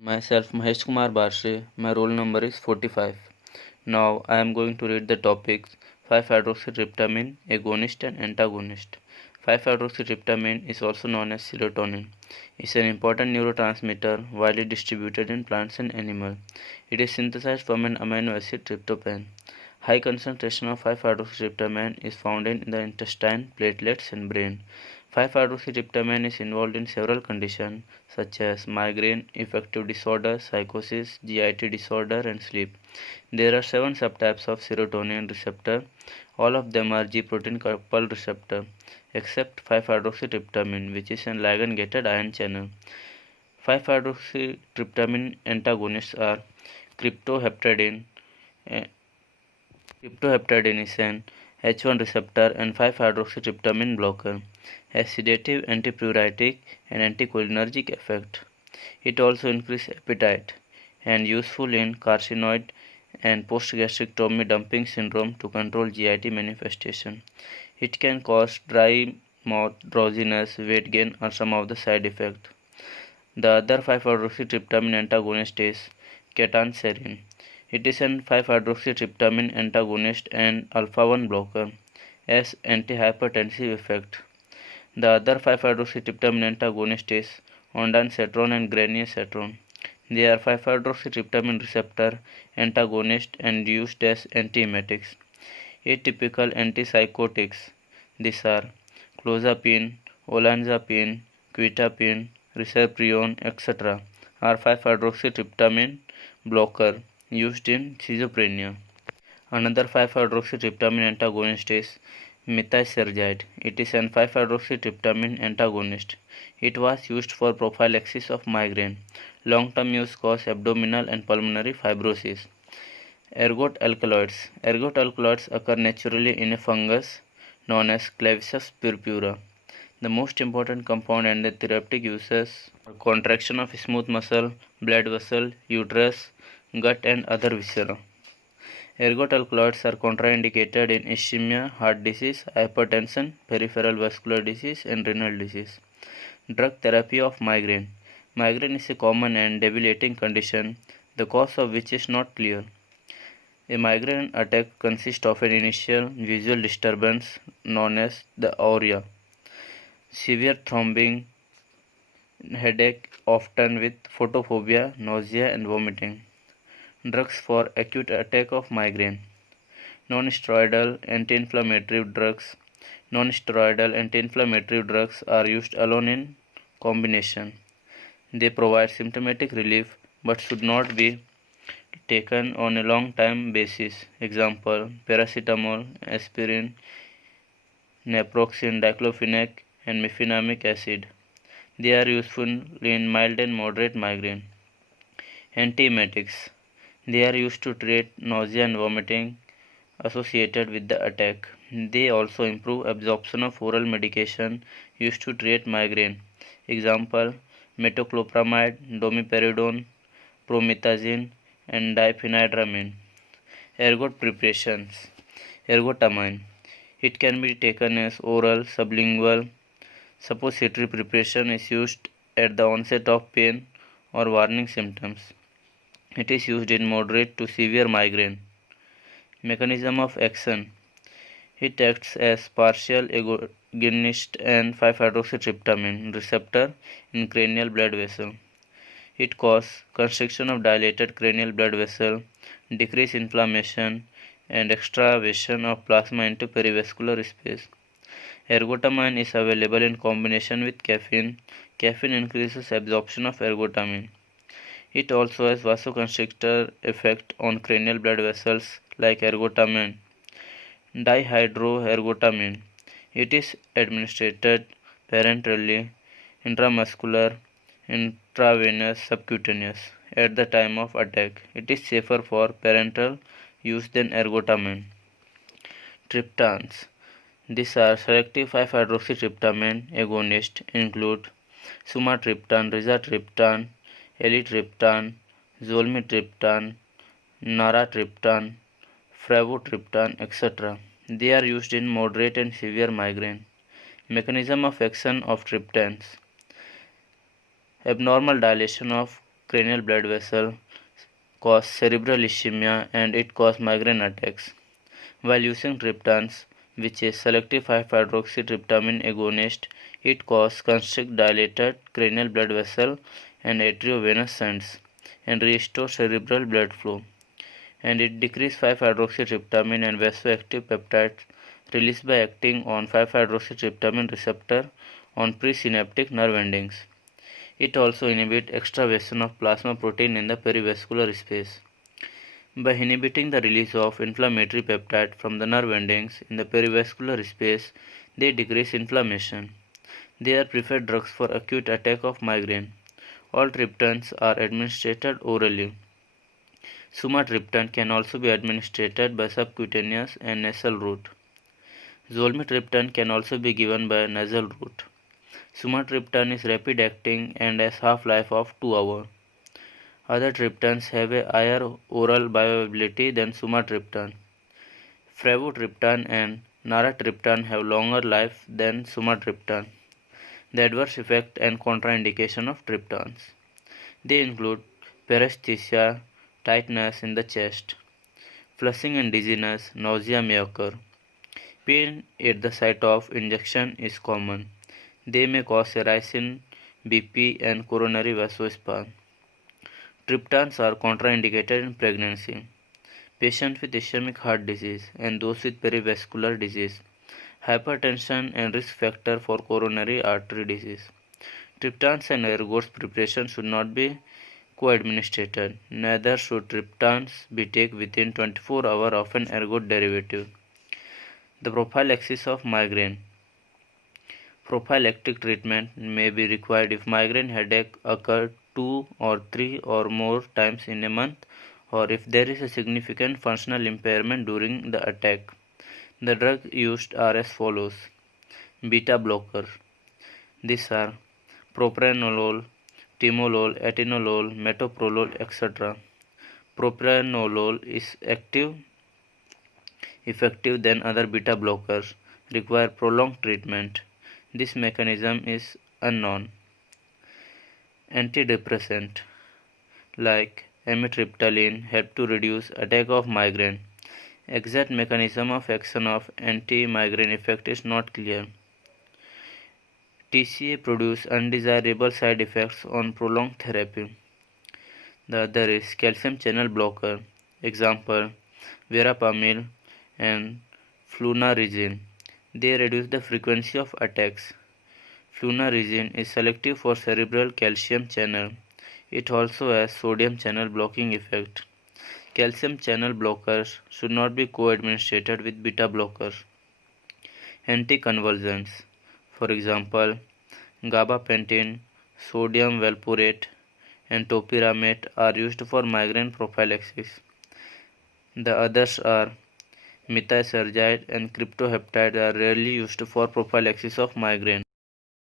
Myself Mahesh Kumar Barshe. My roll number is 45. Now I am going to read the topics 5-hydroxytryptamine, agonist and antagonist. 5-hydroxytryptamine is also known as serotonin. It is an important neurotransmitter widely distributed in plants and animals. It is synthesized from an amino acid tryptophan. High concentration of 5-hydroxytryptamine is found in the intestine, platelets and brain. 5-hydroxytryptamine is involved in several conditions such as migraine, affective disorder, psychosis, GIT disorder and sleep. There are 7 subtypes of serotonin receptor. All of them are G-protein coupled receptor except 5-hydroxytryptamine, which is an ligand-gated ion channel. 5-hydroxytryptamine antagonists are cryptoheptadine. Cryptoheptadine is an H1 receptor and 5-hydroxytryptamine blocker, has sedative, antipruritic and anticholinergic effect. It also increases appetite and useful in carcinoid and post-gastric dumping syndrome to control GIT manifestation. It can cause dry mouth, drowsiness, weight gain are some of the side effects. The other 5-hydroxytryptamine antagonist is ketanserin. It is an 5-hydroxytryptamine antagonist and alpha-1 blocker, has antihypertensive effect. The other 5-hydroxytryptamine antagonist is ondansetron and granisetron. They are 5-hydroxytryptamine receptor antagonists and used as antiemetics. Atypical antipsychotics. These are clozapine, olanzapine, quetiapine, risperidone, etc. are 5-hydroxytryptamine blocker used in schizophrenia. Another 5-hydroxytryptamine antagonist is methysergide. It is an 5-hydroxytryptamine antagonist. It was used for prophylaxis of migraine. Long-term use causes abdominal and pulmonary fibrosis. Ergot alkaloids. Ergot alkaloids occur naturally in a fungus known as Clavius purpura. The most important compound and the therapeutic uses are contraction of smooth muscle, blood vessel, uterus, gut and other viscera. Ergot alkaloids are contraindicated in ischemia, heart disease, hypertension, peripheral vascular disease and renal disease. Drug therapy of migraine. Migraine is a common and debilitating condition, the cause of which is not clear. A migraine attack consists of an initial visual disturbance known as the aura, severe throbbing, headache often with photophobia, nausea and vomiting. Drugs for acute attack of migraine. Non-steroidal anti-inflammatory drugs. Non-steroidal anti-inflammatory drugs are used alone in combination. They provide symptomatic relief but should not be taken on a long-time basis. Example, paracetamol, aspirin, naproxen, diclofenac and mefenamic acid. They are useful in mild and moderate migraine. Antiemetics. They are used to treat nausea and vomiting associated with the attack. They also improve absorption of oral medication used to treat migraine. Example, metoclopramide, domperidone, promethazine and diphenhydramine. Ergot preparations. Ergotamine. It can be taken as oral, sublingual. Suppository preparation is used at the onset of pain or warning symptoms. It is used in moderate to severe migraine. Mechanism of action. It acts as partial agonist and 5-hydroxytryptamine receptor in cranial blood vessel. It causes constriction of dilated cranial blood vessel, decrease inflammation, and extravasation of plasma into perivascular space. Ergotamine is available in combination with caffeine. Caffeine increases absorption of ergotamine. It also has vasoconstrictor effect on cranial blood vessels like ergotamine. Dihydroergotamine. It is administered parenterally, intramuscular, intravenous, subcutaneous at the time of attack. It is safer for parenteral use than ergotamine. Triptans. These are selective 5-hydroxytryptamine agonists include sumatriptan, rizatriptan, elatriptan, zolmitriptan, naratriptan, flavotriptan, etc. They are used in moderate and severe migraine. Mechanism of action of triptans. Abnormal dilation of cranial blood vessel, cause cerebral ischemia, and it causes migraine attacks. While using triptans, which is selective 5-hydroxytryptamine agonist, it causes constrict dilated cranial blood vessel and arteriovenous shunts and restore cerebral blood flow. And it decreases 5-hydroxytryptamine and vasoactive peptides released by acting on 5-hydroxytryptamine receptor on presynaptic nerve endings. It also inhibits extravasation of plasma protein in the perivascular space. By inhibiting the release of inflammatory peptide from the nerve endings in the perivascular space, they decrease inflammation. They are preferred drugs for acute attack of migraine. All triptans are administered orally. Sumatriptan can also be administered by subcutaneous and nasal route. Zolmitriptan can also be given by nasal route. Sumatriptan is rapid acting and has half-life of 2 hours. Other triptans have a higher oral bioavailability than sumatriptan. Flavotriptan and naratriptan have longer life than sumatriptan. The adverse effect and contraindication of triptans. They include paresthesia, tightness in the chest, flushing and dizziness, nausea may occur. Pain at the site of injection is common. They may cause a rise in BP and coronary vasospasm. Triptans are contraindicated in pregnancy. Patients with ischemic heart disease and those with perivascular disease, hypertension and risk factor for coronary artery disease. Triptans and ergots preparation should not be co-administered. Neither should triptans be taken within 24 hours of an ergot derivative. The prophylaxis of migraine. Prophylactic treatment may be required if migraine headache occurs 2 or 3 or more times in a month, or if there is a significant functional impairment during the attack. The drugs used are as follows. Beta blockers. These are propranolol, timolol, atenolol, metoprolol, etc. Propranolol is effective than other beta blockers, require prolonged treatment. This mechanism is unknown. Antidepressant like amitriptyline help to reduce attack of migraine. Exact mechanism of action of anti-migraine effect is not clear. TCA produce undesirable side effects on prolonged therapy. The other is calcium channel blocker. Example, verapamil and flunarizine. They reduce the frequency of attacks. Flunarizine is selective for cerebral calcium channel. It also has sodium channel blocking effect. Calcium channel blockers should not be co-administered with beta blockers. Anticonvulsants, for example, gabapentin, sodium valproate, and topiramate are used for migraine prophylaxis. The others are methysergide and cryptoheptide are rarely used for prophylaxis of migraine.